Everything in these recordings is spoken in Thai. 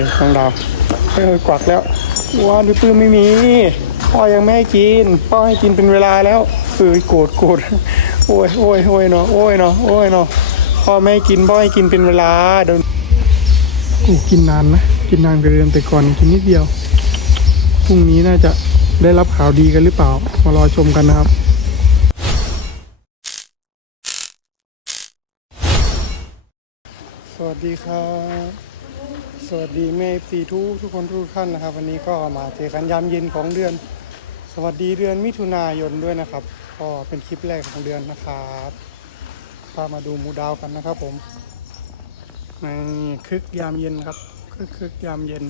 เลยน้องดาวเออกวักแล้วว้าวดูปื้มไม่มีพ่อยังไม่ให้กินพ่อให้กินเป็นเวลาแล้วเออโกรธโกรธโอ้ยโอ้ยโอ้ยเนาะโอ้ยเนาะโอ้ยเนาะพ่อไม่ให้กินพ่อให้กินเป็นเวลาเดินกูกินนานนะกินนานกว่าเดิมแต่ก่อนกินนิดเดียวพรุ่งนี้น่าจะได้รับข่าวดีกันหรือเปล่ามารอชมกันนะครับสวัสดีครับ สวัสดีแม่ซีทุกทุกคนทุกท่านนะครับ วันนี้ก็มาเจอกันยามเย็นของเดือน สวัสดีเดือนมิถุนายนด้วยนะครับ ก็เป็นคลิปแรกของเดือนนะครับพามาดูมูดาวกันนะครับผมในคึกยามเย็นครับ คึกคึกยามเย็น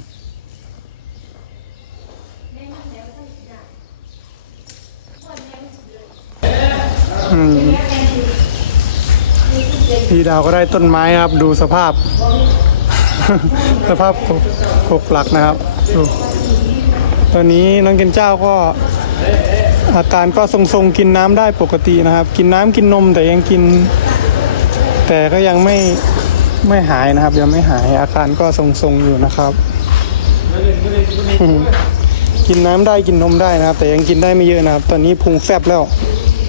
พี่ดาวก็ได้ต้นไม้ครับ ดูสภาพ สภาพหกหกหลักนะครับดูตอนนี้น้องเกนเจ้าก็อาการก็ทรงๆกินน้ำได้ปกตินะครับ กินน้ำกินนมแต่ยังกิน แต่ก็ยังไม่ไม่หายนะครับ ยังไม่หายอาการก็ทรงๆอยู่นะครับ กินน้ำได้กินนมได้นะครับ แต่ยังกินได้ไม่เยอะนะครับ ตอนนี้พุงแฟบแล้ว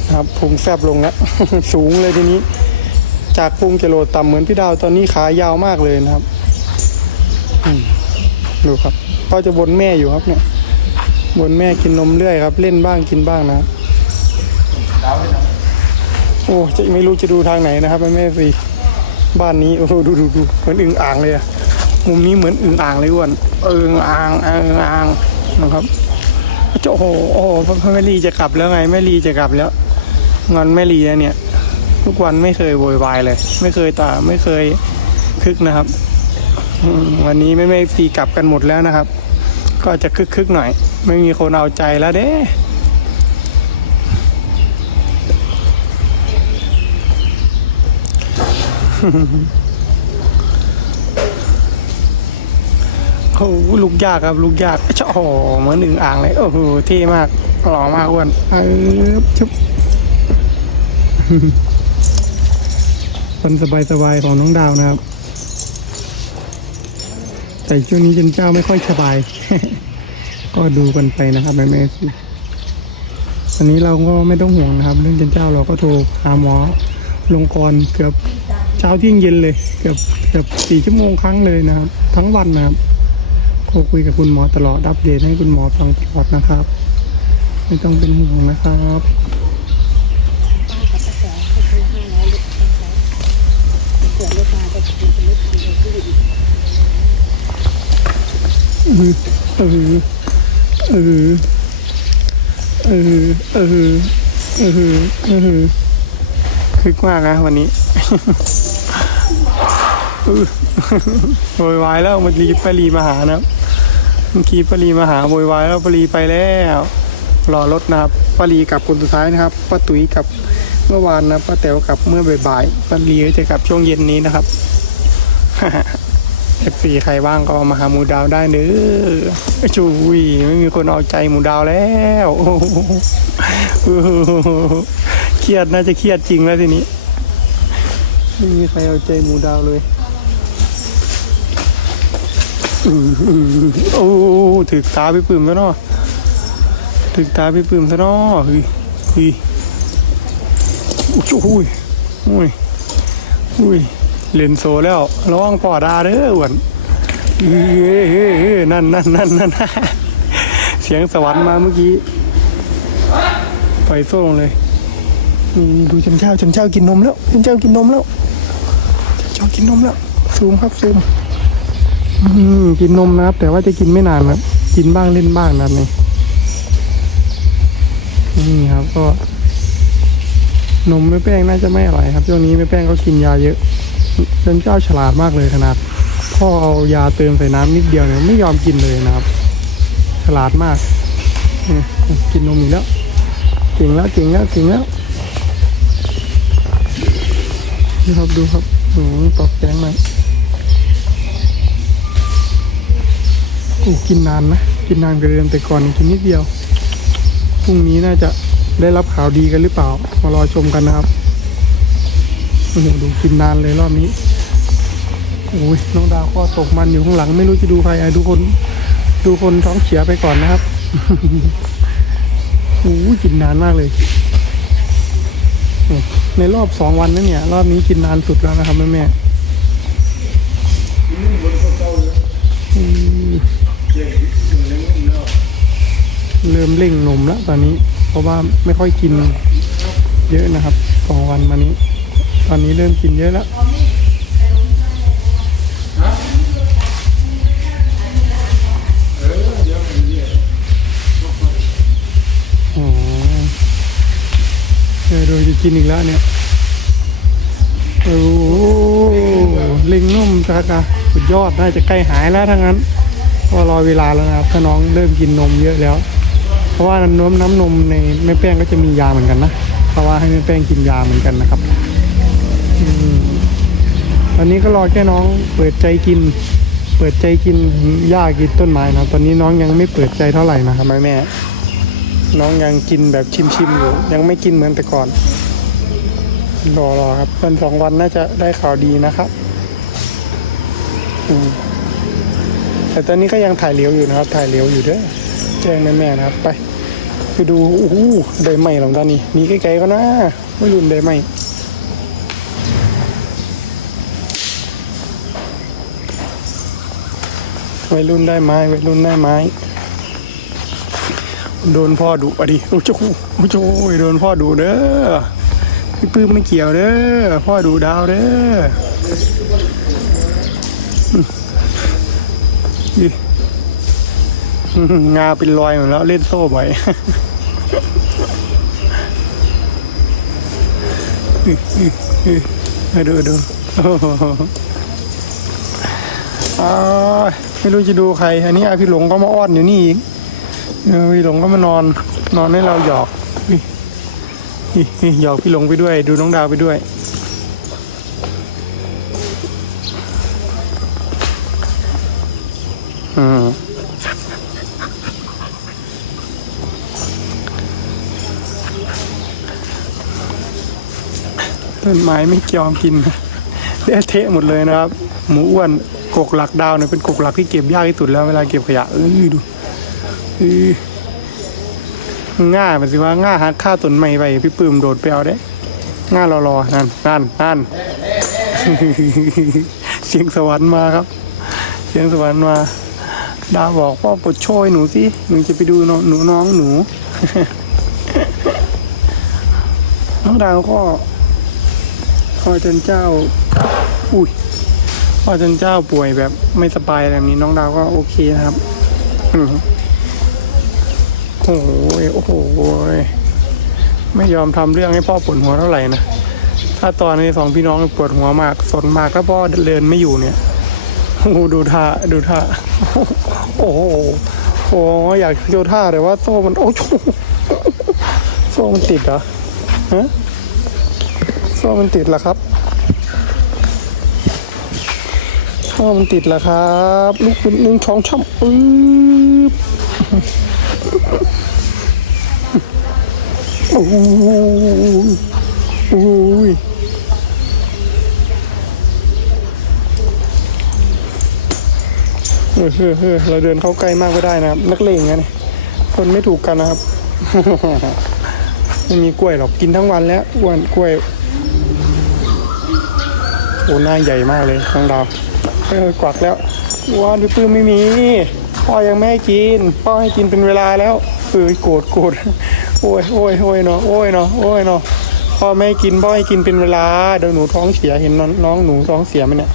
นะครับพุงแฟบลงแล้วสูงเลยทีนี้ จากพุงจะโลดต่ำเหมือนพี่ดาวตอนนี้ขายาวมากเลยนะครับ อืมดูครับก็จะบนแม่อยู่ครับเนี่ยบนแม่กินนมเรื่อยครับ เล่นบ้างกินบ้างนะโอ้จะไม่รู้จะดูทางไหนนะครับแม่แม่สิบ้านนี้โอ้โหดูดูดูเหมือนอึ่งอ่างเลยอะมุมนี้เหมือนอึ่งอ่างเลยอ้วนเอึ่งอ่างเอึ่งอ่างนะครับโอ้โหโอ้โหแม่ลีจะกลับแล้วไงแม่ลีจะกลับแล้วงอนแม่ลีเนี่ย ทุกวันไม่เคยโวยวายเลย ไม่เคยตาไม่เคยคึกนะครับ วันนี้ไม่ไม่ตีกลับกันหมดแล้วนะครับ ก็จะคึกคึกหน่อย ไม่มีคนเอาใจแล้วเด้โอ้ลูกยากครับ ลูกยากเจาโอ้เหมือนอึ่งอ่างเลยโอ้โหเท่มากหล่อมากอ้วนเออชุบคนสบายๆของน้องดาวนะครับ แต่ช่วงนี้เจนเจ้าไม่ค่อยสบาย ก็ดูกันไปนะครับแม่แม่สิตอนนี้เราก็ไม่ต้องห่วงนะครับ เรื่องเจนเจ้าเราก็โทรหาหมอลงกรเกือบเช้าเที่ยงเย็นเลยเกือบเกือบสี่ชั่วโมงครั้งเลยนะครับ ทั้งวันนะครับก็คุยกับคุณหมอตลอดอัปเดตให้คุณหมอฟังตลอดนะครับ ไม่ต้องเป็นห่วงนะครับ อเออเออเออเออเออเออคึกมากนะวันนี้โวยวายแล้วมื่อกี้ปรีมาหานะครับเมื่อกี้ปรีมาหาโวยวายแล้วปรีไปแล้วรอรถนะครับปรีกลับคนสุดท้ายนะครับป้าตุ๋ยกับเมื่อวานนะป้าแต๋วกลับเมื่อบ่ายๆปรีจะกลับช่วงเย็นนี้นะครับ เอฟซีใครบ้างก็มาหาหมูดาวได้เด้อชูยไม่มีคนเอาใจหมูดาวแล้วเครียดน่าจะเครียดจริงแล้วทีนี้ไม่มีใครเอาใจหมูดาวเลยอือหือโอ้ถึกตาพี่ปื้มซะเนาะถึกตาพี่ปื้มซะเนาะเฮ้ยเฮ้ยโอ้ยโอ้ยโอ้ย เล่นโซแล้วระวังปอดาเด้ออ้วนเอ้ยเนั่นนั่นนั่นนั่นเสียงสวรรค์มาเมื่อกี้ปล่อยโซ่ลงเลยดูจันเจ้าจันเจ้ากินนมแล้วจันเจ้ากินนมแล้วจันเจ้ากินนมแล้วซูมครับซูมอืมกินนมนะครับ แต่ว่าจะกินไม่นานครับกินบ้างเล่นบ้างนะครับนี่นี่ครับก็นมแม่แป้งน่าจะไม่อร่อยครับช่วงนี้แม่แป้งก็กินยาเยอะ จนเจ้าฉลาดมากเลยขนาดพ่อเอายาเติมใส่น้ำนิดเดียวเนี่ยไม่ยอมกินเลยนะครับ ฉลาดมาก กินนมอีกแล้วเก่งแล้วเก่งแล้วเก่งแล้วนี่ครับดูครับโอ้ตอกแจงมาโอ้กินนานนะกินนานกว่าเดิมแต่ก่อนกินนิดเดียวพรุ่งนี้น่าจะได้รับข่าวดีกันหรือเปล่ามารอชมกันนะครับ โอ้โหดูกินนานเลยรอบนี้โอ้ยน้องดาวก็ตกมันอยู่ข้างหลังไม่รู้จะดูใครอะดูคน ดูคนท้องเสียไปก่อนนะครับโอ้ยกินนานมากเลย ในรอบสองวันนั่นเนี่ย รอบนี้กินนานสุดแล้วนะครับแม่แม่เริ่มเร่งนมแล้วตอนนี้ เพราะว่าไม่ค่อยกินเยอะนะครับสองวันมานี้ ตอนนี้เริ่มกินเยอะแล้วอ๋อเออโดยจะกินอีกแล้วเนี่ย โอ้ลิงนุ่มจักะสุดยอด น่าจะใกล้หายแล้วทั้งนั้นก็รอเวลาแล้วนะครับถ้าน้องเริ่มกินนมเยอะแล้ว เพราะว่าน้ำน้ำนมในแม่แป้งก็จะมียาเหมือนกันนะเพราะว่าให้แม่แป้งกินยาเหมือนกันนะครับ ตอนนี้ก็รอแค่น้องเปิดใจกิน เปิดใจกินหญ้ากินต้นไม้นะตอนนี้น้องยังไม่เปิดใจเท่าไหร่นะครับแม่แม่น้องยังกินแบบชิมๆอยู่ยังไม่กินเหมือนแต่ก่อนรอรอครับวันสองวันน่าจะได้ข่าวดีนะครับอืมแต่ตอนนี้ก็ยังถ่ายเหลียวอยู่นะครับ ถ่ายเหลียวอยู่เด้อแจ้งแม่ๆนะครับ ไป ไปดูโอ้โหได้ไหมหลังตอนนี้มีไกลๆก็นะไม่รุนได้ไหม วัยรุ่นได้ไม้วัยรุ่นได้ไม้ โดนพ่อดุอะดิโอ้โหโอ้โหโดนพ่อดุเด้อพี่ปื้มไม่เกี่ยวเด้อพ่อดุดาวเด้อดิงาเป็นรอยหมดแล้วเล่นโซ่บ่อยอื้ออื้ออื้อมาดูดูอ้โหอ้า ไม่รู้จะดูใคร อันนี้อาพี่หลงก็มาอ้อนอยู่นี่อีกพี่หลงก็มานอน นอนให้เราหยอกนี่หยอกพี่หลงไปด้วย ดูน้องดาวไปด้วยอืมต้นไม้ไม่ยอมกินเละเทะหมดเลยนะครับ หมูอ้วน กกหลักดาวเนี่ยเป็นกกหลักที่เก็บยากที่สุดแล้วเวลาเก็บขยะเออดูอือง่ามันสิว่าง่าหักข้าต้นไม้ไปพี่ปื้มโดดไปเอาได้ง่ารอรอนั่นนั่นนั่นเสียงสวรรค์มาครับ เสียงสวรรค์มา ดาวบอกพ่อปลดโชยหนูสิหนูจะไปดูหนูน้องหนูน้องดาวก็พอจนเจ้า อุ้ย พ่อจันเจ้าป่วยแบบไม่สบายแบบนี้น้องดาวก็โอเคนะครับโอ้โหโอ้โหไม่ยอมทำเรื่องให้พ่อปวดหัวเท่าไหร่นะถ้าตอนนี้สองพี่น้องปวดหัวมากสนมากถ้าพ่อเดินไม่อยู่เนี่ยโอ้ดูท่าดูท่าโอ้โหโอ้อยากโยท่าแต่ว่าโซ่มันโอ้โหโซ่มันติดเหรอฮะโซ่มันติดเหรอครับ โซ่มันติดเหรอครับ ลูกเป็นหนึ่งช้องช่ำปึ๊บโอ้โหโอ้ยเออเออเออเราเดินเข้าใกล้มากไม่ได้นะครับ นักเลงนะเนี่ยคนไม่ถูกกันนะครับไม่มีกล้วยหรอกกินทั้งวันแล้วอ้วนกล้วยโอ้หน้าใหญ่มากเลยน้องดาว เออกวักแล้วว้าวดูปื้มไม่มี พ่อยังไม่ให้กิน พ่อให้กินเป็นเวลาแล้วเออโกรธโกรธโอ้ยโอ้ยโอ้ยเนาะโอ้ยเนาะโอ้ยเนาะพ่อไม่ให้กินพ่อให้กินเป็นเวลาเดี๋ยวหนูท้องเสียเห็นน้องหนูท้องเสียไหมเนี่ย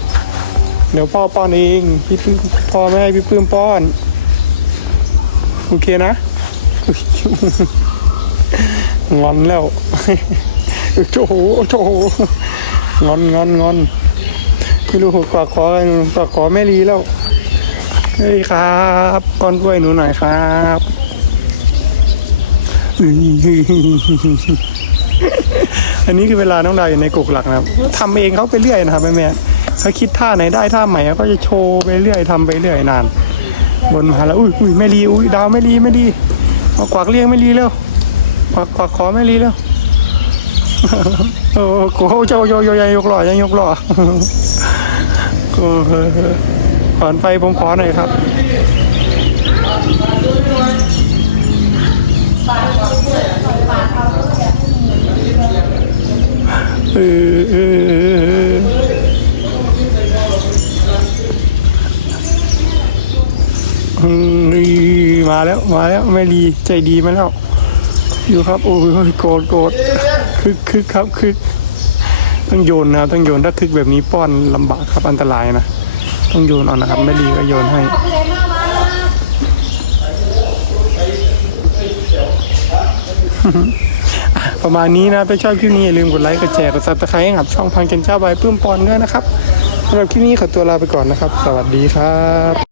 เดี๋ยวพ่อป้อนเองพี่ปื้มพ่อไม่ให้พี่ปื้มป้อนโอเคนะงอนแล้วโอ้โหโอ้โหงอนงอนงอน ไม่รู้ฝากขออะไรฝากขอแม่ลีแล้วเฮ้ยครับก้อนกล้วยหนูหน่อยครับอันนี้คือเวลาน้องดาวอยู่ในกกหลักนะครับทำเองเขาไปเรื่อยนะครับแม่แม่เขาคิดท่าไหนได้ท่าใหม่เขาก็จะโชว์ไปเรื่อยทำไปเรื่อยนาน บนมาแล้วอุ้ยอุ้ยแม่ลีอุ้ยดาวแม่ลีแม่ลีมากวักเรียงแม่ลีเร็วกวักกวักขอแม่ลีเร็วโอ้โหเจ้าโยโยยยกหล่อยังยกหล่อ ขอนไฟผมขอหน่อยครับเออเออมาแล้วมาแล้วแม่ลีใจดีมาแล้ว อยู่ครับ โอ้ยโกรธโกรธคึกคึกครับคึก ต้องโยนนะครับต้องโยนถ้าคึกแบบนี้ป้อนลำบากครับอันตรายนะ ต้องโยนเอานะครับแม่ลีก็โยนให้ประมาณนี้นะถ้าชอบคลิปนี้อย่าลืมกดไลค์กดแชร์กดซับสไครต์ให้กับช่องพังเจนเจ้าใบปื้มปอนด้วยนะครับสำหรับคลิปนี้ขอตัวลาไปก่อนนะครับ สวัสดีครับ